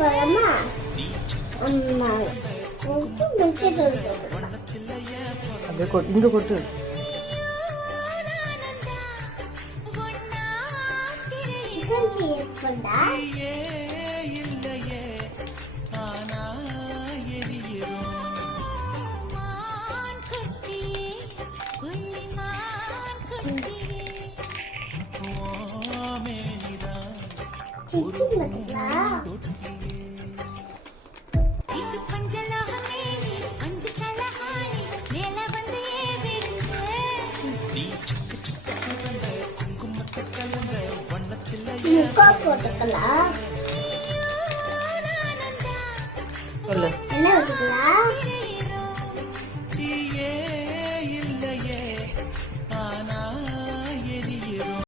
போலாமா? அம்மா முடிச்சிட்டு இங்க கொட்டு. சிக்கன் செய்யப்படா. சிக்கன் மட்டுங்களா? முக்கா போட்டுக்கலாம். சொல்லு. என்ன வச்சுக்கலாம்?